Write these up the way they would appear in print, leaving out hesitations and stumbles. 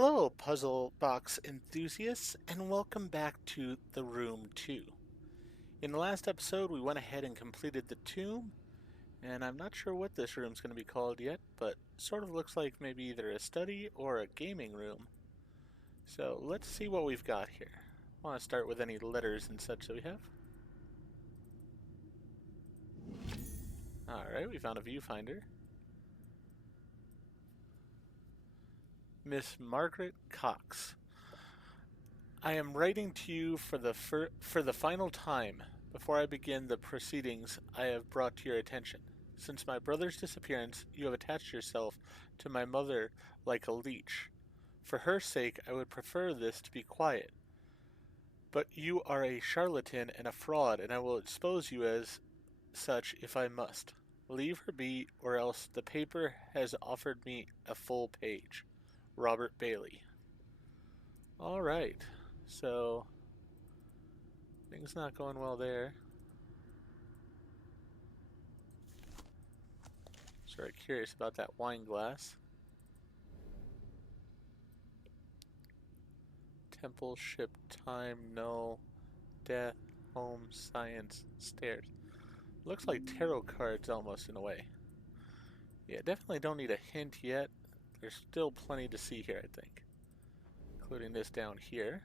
Hello, puzzle box enthusiasts, and welcome back to The Room 2. In the last episode, we went ahead and completed the tomb, and I'm not sure what this room's going to be called yet, but sort of looks like maybe either a study or a gaming room. So let's see what we've got here. I want to start with any letters and such that we have. Alright, we found a viewfinder. Miss Margaret Cox. I am writing to you for the final time. Before I begin the proceedings I have brought to your attention. Since my brother's disappearance, you have attached yourself to my mother like a leech. For her sake, I would prefer this to be quiet. But you are a charlatan and a fraud, and I will expose you as such if I must. Leave her be, or else the paper has offered me a full page. Robert Bailey. Alright, so things not going well there. Sort of curious about that wine glass. Temple, ship, time, no, death, home, science, stairs. Looks like tarot cards almost in a way. Yeah, definitely don't need a hint yet. There's still plenty to see here, I think. Including this down here.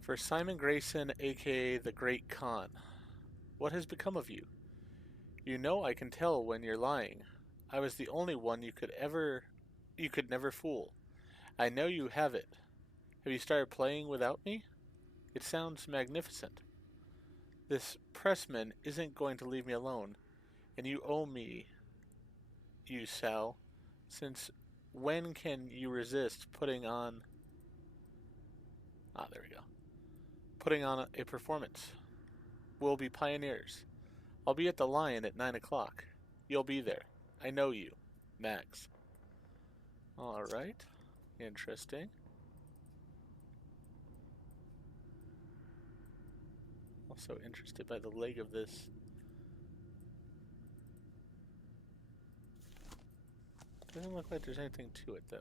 For Simon Grayson, aka the Great Khan. What has become of you? You know I can tell when you're lying. I was the only one you could never fool. I know you have it. Have you started playing without me? It sounds magnificent. This pressman isn't going to leave me alone, and you owe me, you Sal. Since when can you resist putting on... Ah, there we go. Putting on a performance. We'll be pioneers. I'll be at the Lion at 9 o'clock. You'll be there. I know you. Max. Alright. Interesting. Also interested by the leg of this. Doesn't look like there's anything to it, though.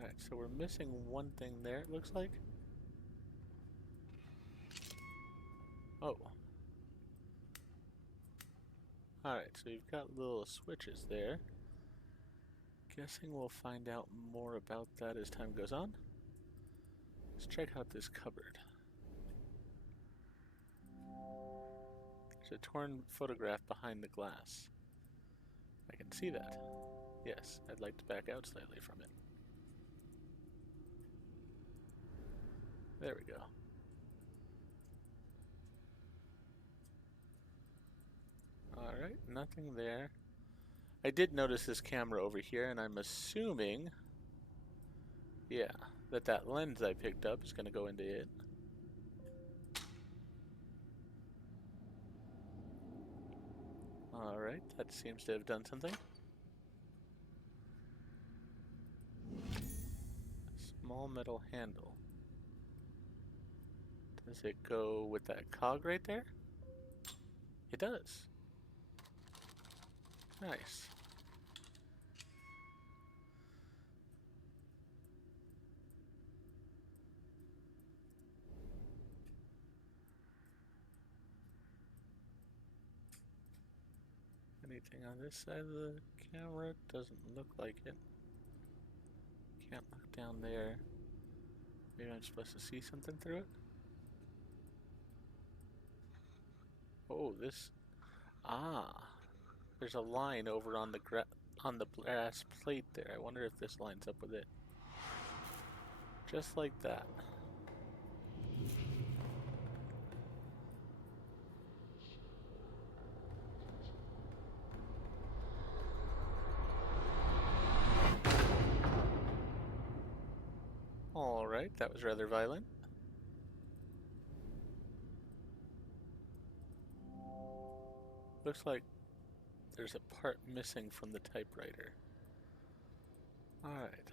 Alright, so we're missing one thing there, it looks like. Oh. Alright, so you've got little switches there. Guessing we'll find out more about that as time goes on. Let's check out this cupboard. There's a torn photograph behind the glass. I can see that. Yes, I'd like to back out slightly from it. There we go. Alright, nothing there. I did notice this camera over here, and I'm assuming, yeah, that lens I picked up is going to go into it. Alright, that seems to have done something. Small metal handle. Does it go with that cog right there? It does. Nice. Anything on this side of the camera? Doesn't look like it. Can't look down there. Maybe I'm supposed to see something through it? Oh, this... Ah! There's a line over on the brass plate there. I wonder if this lines up with it. Just like that. Alright, that was rather violent. Looks like there's a part missing from the typewriter. Alright.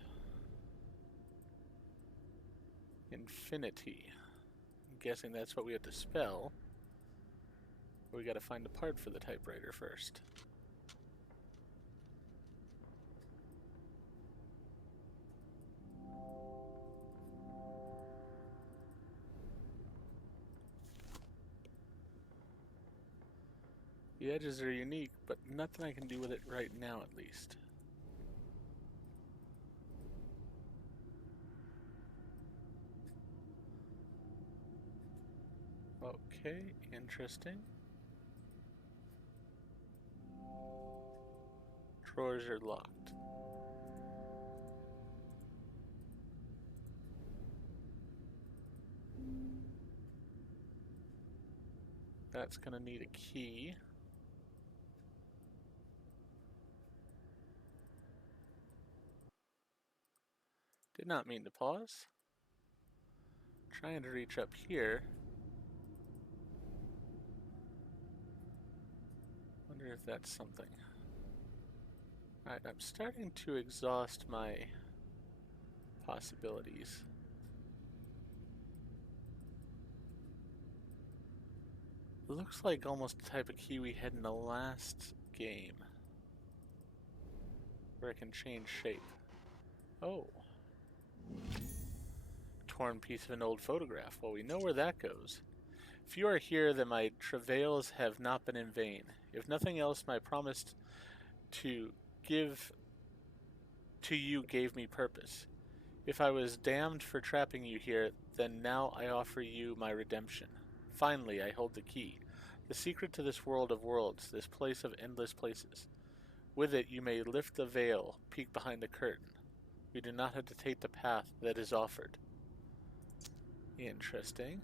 Infinity. I'm guessing that's what we have to spell. We gotta find the part for the typewriter first. The edges are unique, but nothing I can do with it right now, at least. Okay, interesting. Drawers are locked. That's gonna need a key. Did not mean to pause. Trying to reach up here. Wonder if that's something. Alright, I'm starting to exhaust my possibilities. Looks like almost the type of key we had in the last game, where it can change shape. Oh. Torn piece of an old photograph. Well, we know where that goes. If you are here, then my travails have not been in vain. If nothing else, my promise to give to you gave me purpose. If I was damned for trapping you here, then now I offer you my redemption. Finally, I hold the key. The secret to this world of worlds, this place of endless places. With it, you may lift the veil, peek behind the curtain. We do not hesitate the path that is offered. Interesting.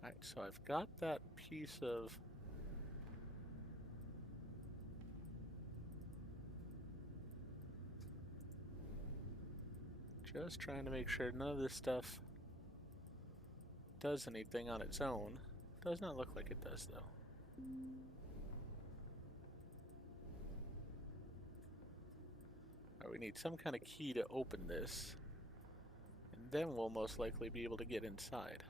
Alright, so I've got that piece of... Just trying to make sure none of this stuff does anything on its own. Does not look like it does, though. Alright, we need some kind of key to open this. And then we'll most likely be able to get inside.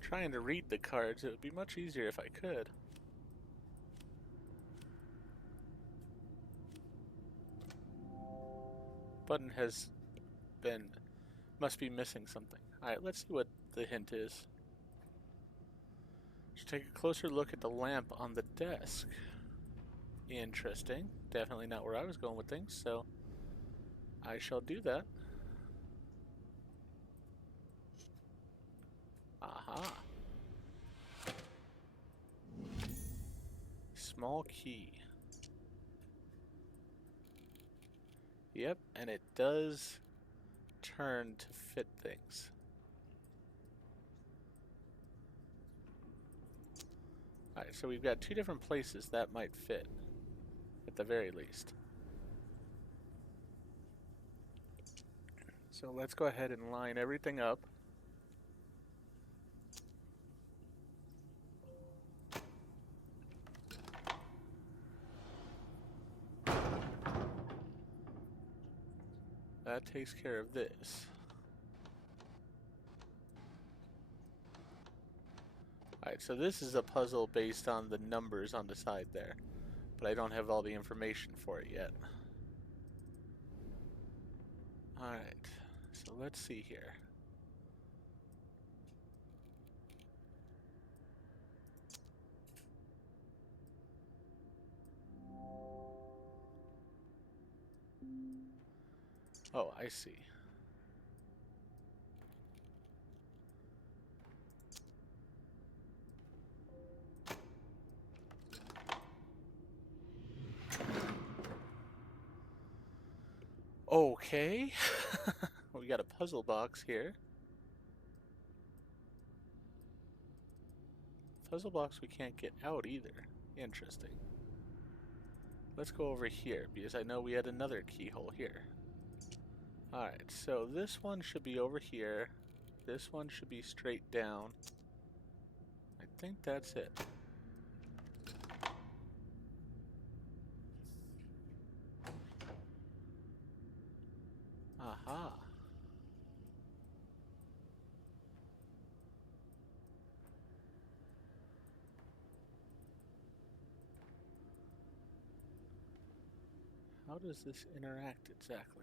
Trying to read the cards, it would be much easier if I could. Button has been... must be missing something. Alright, let's see what the hint is. Should take a closer look at the lamp on the desk. Interesting. Definitely not where I was going with things, so I shall do that. Aha. Small key. Yep, and it does turn to fit things. Alright, so we've got two different places that might fit, at the very least. So let's go ahead and line everything up. That takes care of this. Alright, so this is a puzzle based on the numbers on the side there, but I don't have all the information for it yet. Alright, so let's see here. Oh, I see. Okay. We got a puzzle box here. Puzzle box we can't get out either. Interesting. Let's go over here, because I know we had another keyhole here. Alright, so this one should be over here. This one should be straight down. I think that's it. Aha. how does this interact exactly?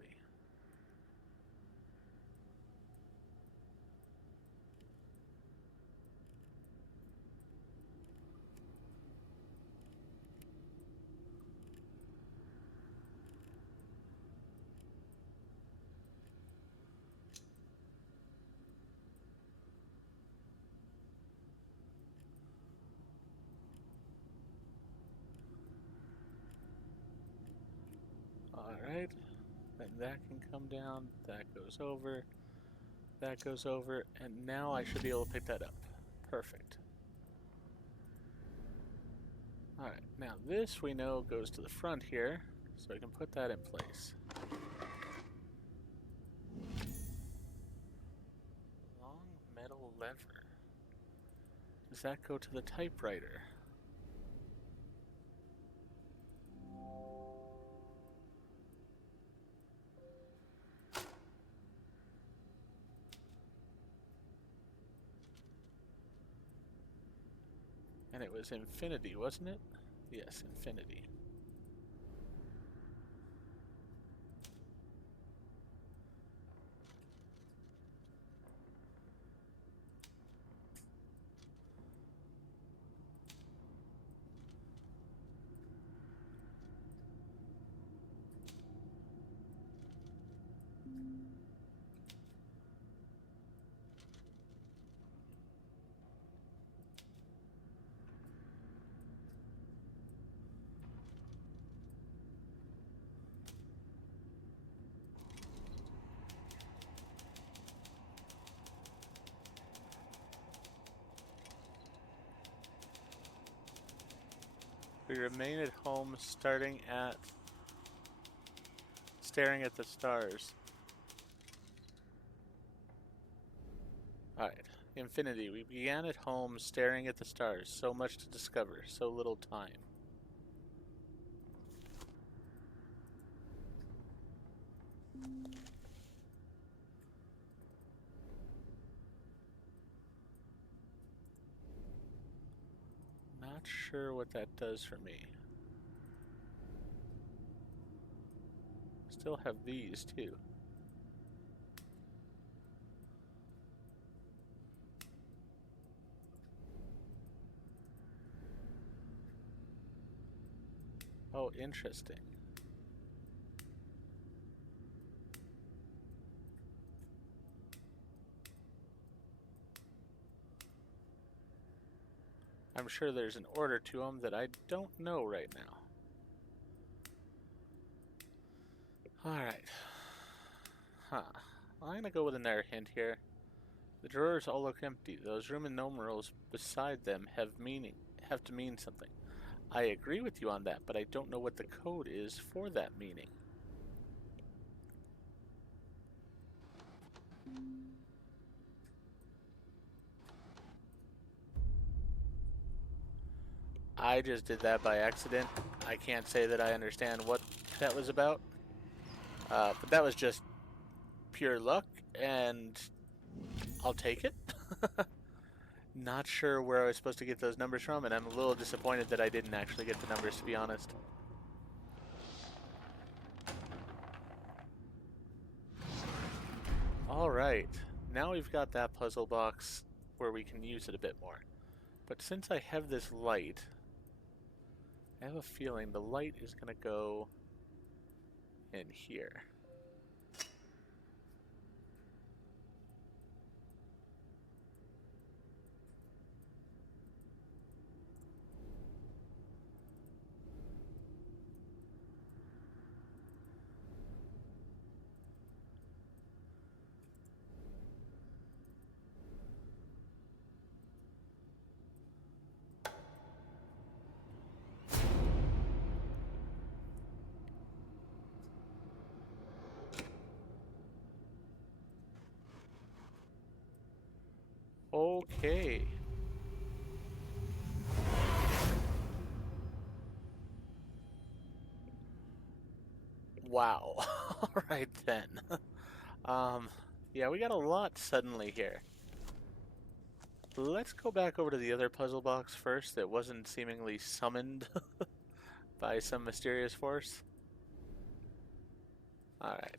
Alright, then that can come down, that goes over, and now I should be able to pick that up. Perfect. Alright, now this we know goes to the front here, so I can put that in place. Long metal lever. Does that go to the typewriter? And it was infinity, wasn't it? Yes, infinity. We remain at home staring at the stars. Alright. Infinity. We began at home staring at the stars. So much to discover. So little time. Not sure what that does for me. Still have these too. Oh, interesting. I'm sure there's an order to them that I don't know right now. Alright. Huh. I'm gonna go with another hint here. The drawers all look empty. Those Roman numerals beside them have to mean something. I agree with you on that, but I don't know what the code is for that meaning. I just did that by accident. I can't say that I understand what that was about. But that was just pure luck, and I'll take it. Not sure where I was supposed to get those numbers from, and I'm a little disappointed that I didn't actually get the numbers, to be honest. Alright, now we've got that puzzle box where we can use it a bit more. But since I have this light, I have a feeling the light is going to go in here. Okay. Wow. Alright then. Yeah, we got a lot suddenly here. Let's go back over to the other puzzle box first that wasn't seemingly summoned by some mysterious force. Alright.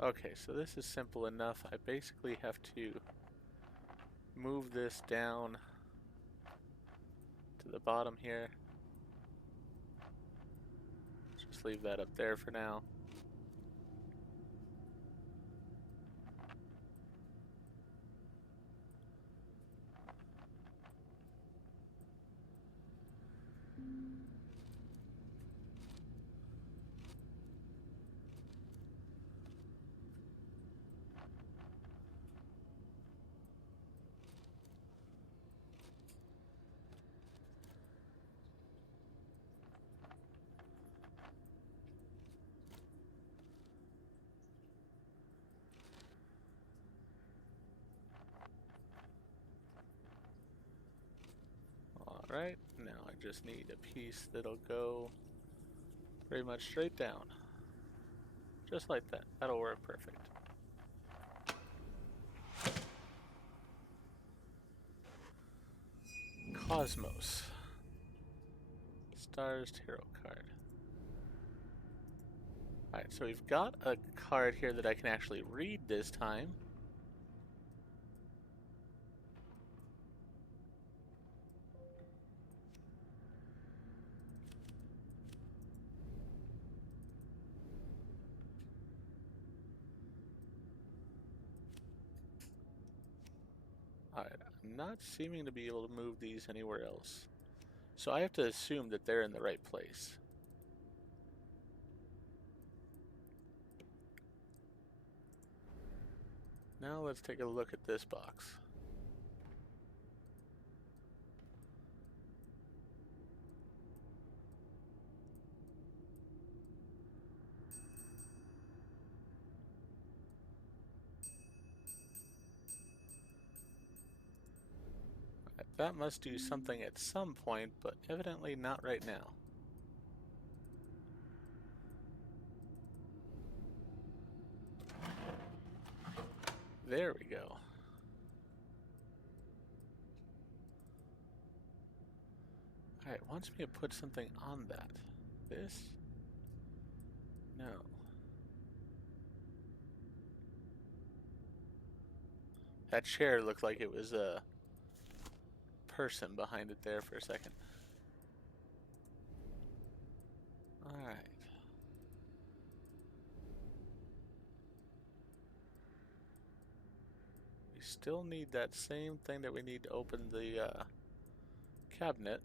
Okay, so this is simple enough. I basically have to move this down to the bottom here. Just leave that up there for now. Alright, now I just need a piece that'll go pretty much straight down. Just like that. That'll work perfect. Cosmos. Stars Tarot card. Alright, so we've got a card here that I can actually read this time. Alright, I'm not seeming to be able to move these anywhere else. So I have to assume that they're in the right place. Now let's take a look at this box. That must do something at some point, but evidently not right now. There we go. Alright, it wants me to put something on that. This? No. That chair looked like it was a person behind it there for a second. Alright. We still need that same thing that we need to open the cabinet.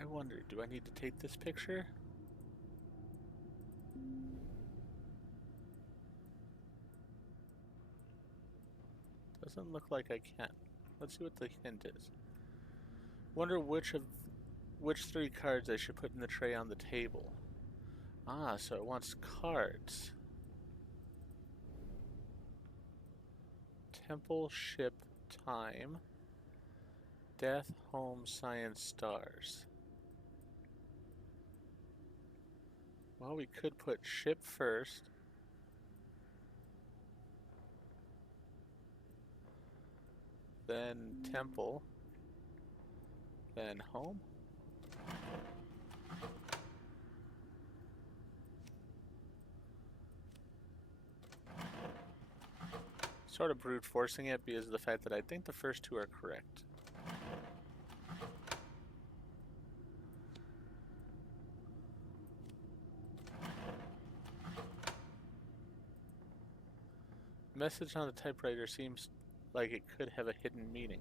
I wonder, do I need to take this picture? Doesn't look like I can. Let's see what the hint is. Wonder which three cards I should put in the tray on the table. Ah, so it wants cards. Temple, ship, time. Death, home, science, stars. Well, we could put ship first. Then temple. Then home. Sort of brute forcing it because of the fact that I think the first two are correct. Message on the typewriter seems like it could have a hidden meaning.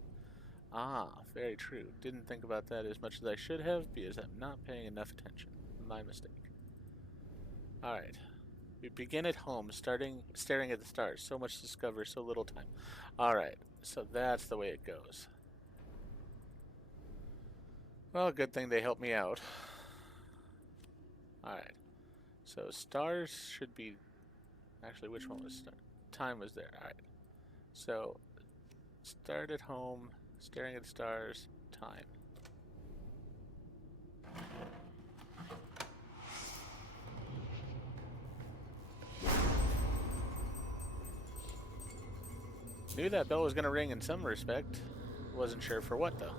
Ah, very true. Didn't think about that as much as I should have because I'm not paying enough attention. My mistake. Alright. We begin at home, staring at the stars. So much to discover, so little time. Alright, so that's the way it goes. Well, good thing they helped me out. Alright. So stars should be... Actually, which one was star? Time was there. Alright. So, start at home, staring at stars, time. Knew that bell was going to ring in some respect. Wasn't sure for what, though.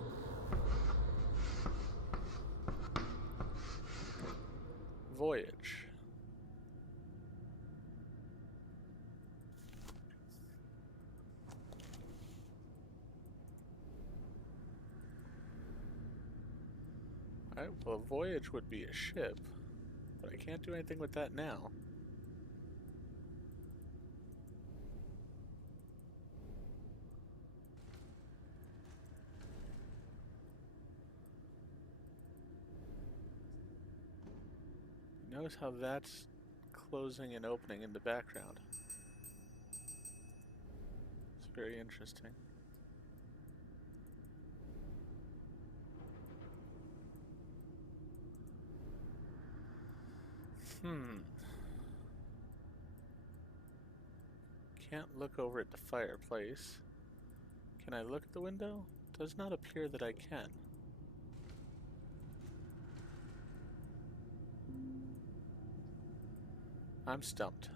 Voyage. Alright, well, a voyage would be a ship, but I can't do anything with that now. Notice how that's closing and opening in the background. It's very interesting. Can't look over at the fireplace. Can I look at the window? Does not appear that I can. I'm stumped.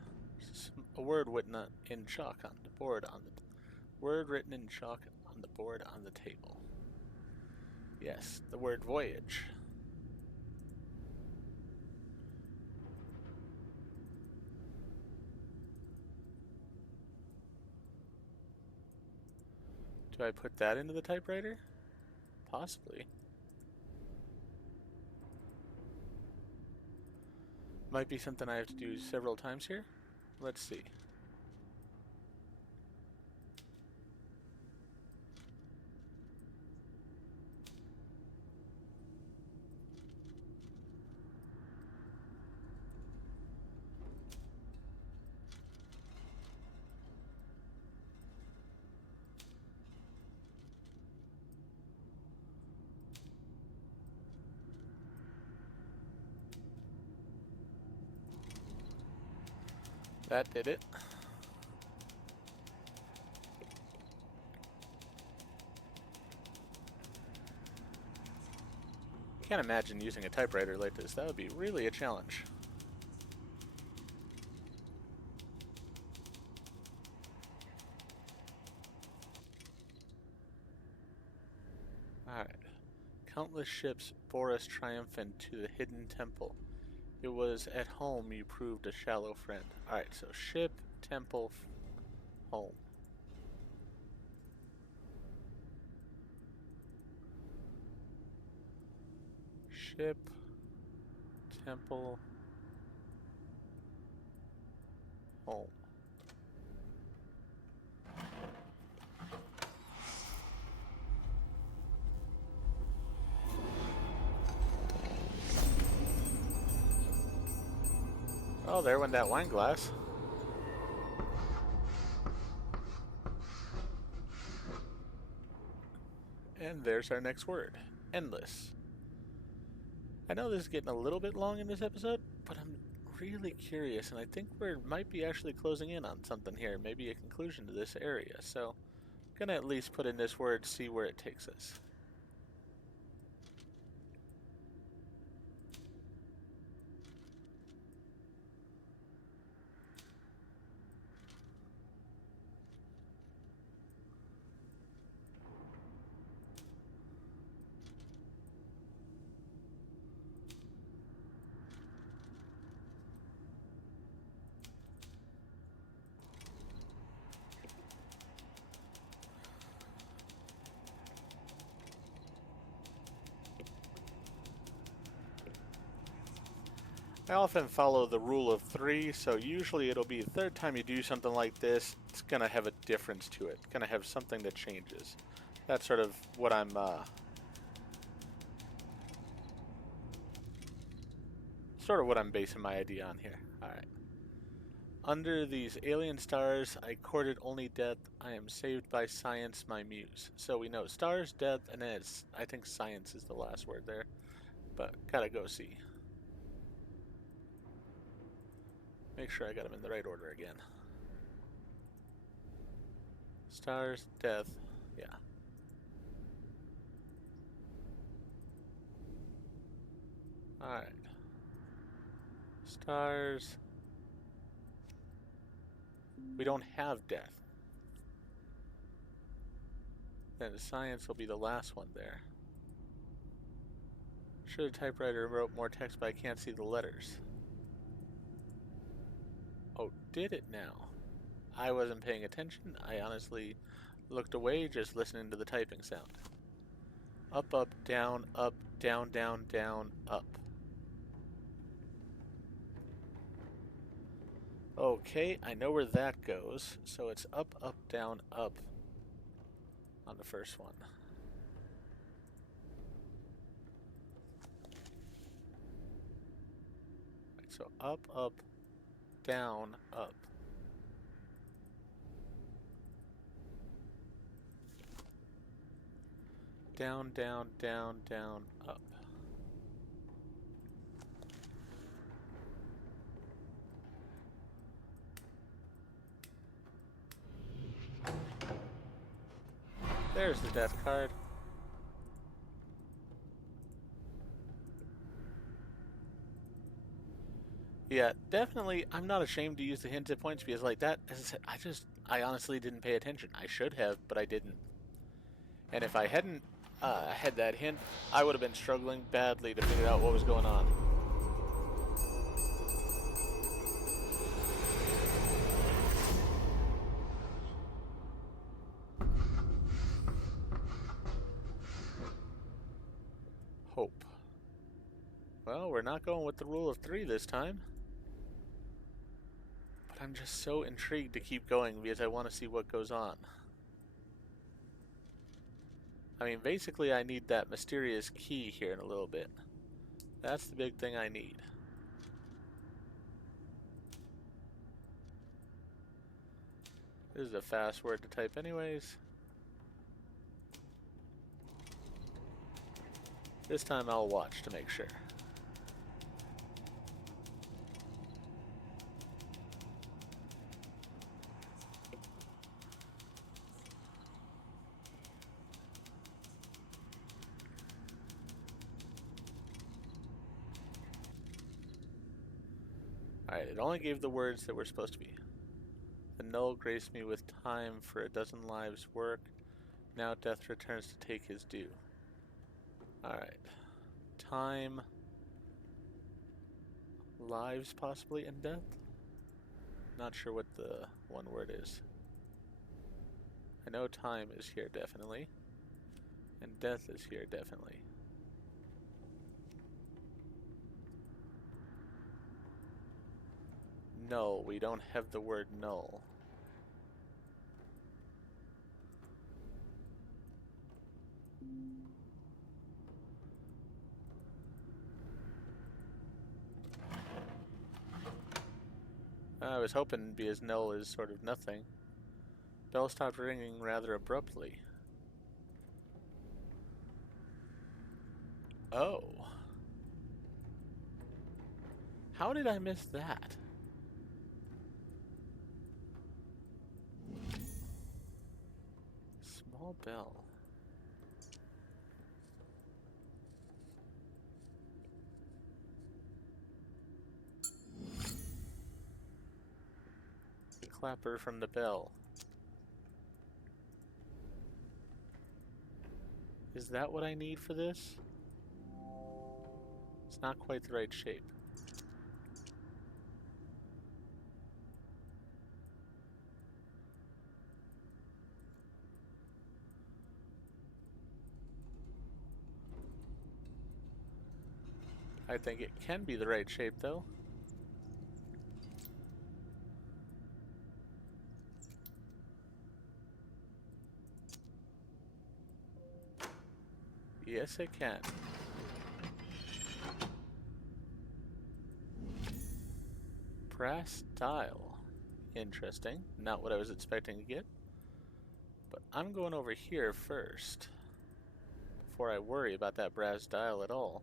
A word written in chalk on the board on the word written in chalk on the board on the table. Yes, the word voyage. Do I put that into the typewriter? Possibly. Might be something I have to do several times here. Let's see. That did it. Can't imagine using a typewriter like this. That would be really a challenge. Alright. Countless ships bore us triumphant to the hidden temple. It was at home you proved a shallow friend. Alright, so ship, temple, home. Ship, temple, home. Oh, there went that wine glass. And there's our next word. Endless. I know this is getting a little bit long in this episode, but I'm really curious, and I think we might be actually closing in on something here, maybe a conclusion to this area, so I'm gonna at least put in this word, see where it takes us. I often follow the rule of 3, so usually it'll be the third time you do something like this, it's gonna have a difference to it. It's gonna have something that changes. That's sort of what I'm, basing my idea on here. Alright. Under these alien stars, I courted only death. I am saved by science, my muse. So we know stars, death, and then I think science is the last word there. But gotta go see. Make sure I got them in the right order again. Stars, death, yeah. Alright. Stars. We don't have death. Then science will be the last one there. Sure, the typewriter wrote more text, but I can't see the letters. Oh, did it now? I wasn't paying attention. I honestly looked away, just listening to the typing sound. Up, down, down, down, up. Okay, I know where that goes. So it's up, down, up on the first one. Right, so up, down, up. Down, down, down, down, up. There's the death card. Yeah, definitely. I'm not ashamed to use the hint points because, like that, as I said, I honestly didn't pay attention. I should have, but I didn't. And if I hadn't had that hint, I would have been struggling badly to figure out what was going on. Hope. Well, we're not going with the rule of 3 this time. But I'm just so intrigued to keep going because I want to see what goes on. I mean, basically I need that mysterious key here in a little bit. That's the big thing I need. This is a fast word to type anyways. This time I'll watch to make sure. Alright, it only gave the words that were supposed to be. The null graced me with time for a dozen lives' work. Now death returns to take his due. Alright. Time. Lives, possibly, and death? Not sure what the one word is. I know time is here, definitely. And death is here, definitely. Null. We don't have the word null. I was hoping because null is sort of nothing. Bell stopped ringing rather abruptly. Oh. How did I miss that? Small bell. The clapper from the bell. Is that what I need for this? It's not quite the right shape. I think it can be the right shape, though. Yes, it can. Brass dial. Interesting. Not what I was expecting to get. But I'm going over here first, before I worry about that brass dial at all.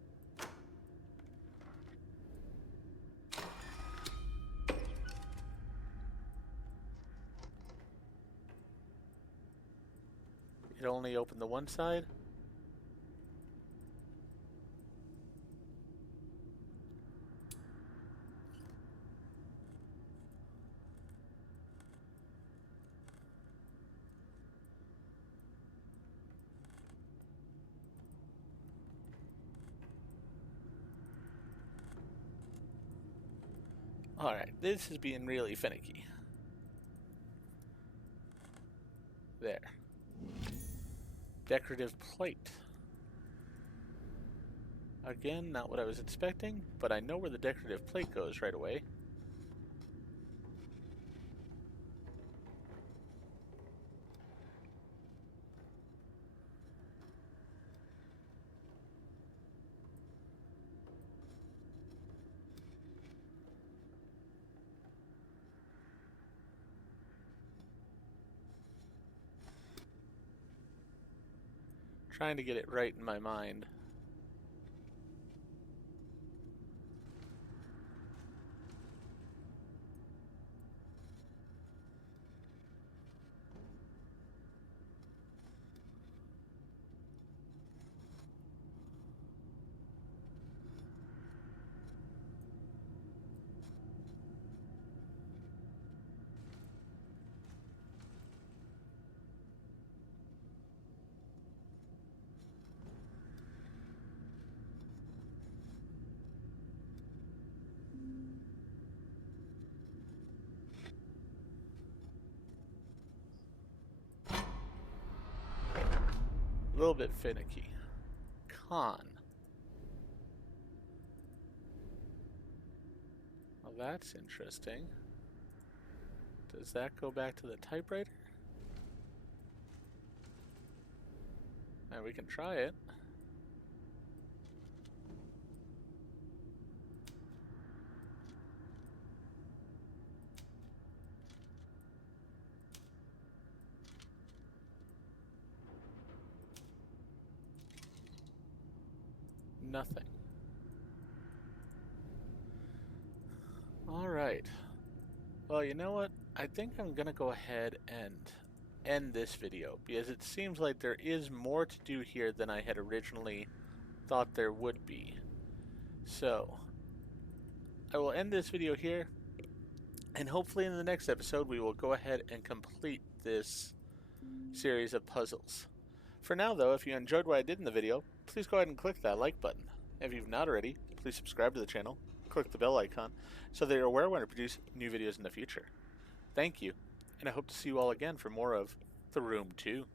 It only opened the one side? Alright, this is being really finicky. There. Decorative plate. Again, not what I was expecting, but I know where the decorative plate goes right away. Trying to get it right in my mind. A little bit finicky. Con. Well, that's interesting. Does that go back to the typewriter? And we can try it. Nothing. Alright. Well, you know what? I think I'm gonna go ahead and end this video, because it seems like there is more to do here than I had originally thought there would be. So, I will end this video here, and hopefully in the next episode we will go ahead and complete this series of puzzles. For now though, if you enjoyed what I did in the video, please go ahead and click that like button. If you've not already, please subscribe to the channel, click the bell icon, so that you're aware when I produce new videos in the future. Thank you, and I hope to see you all again for more of The Room 2.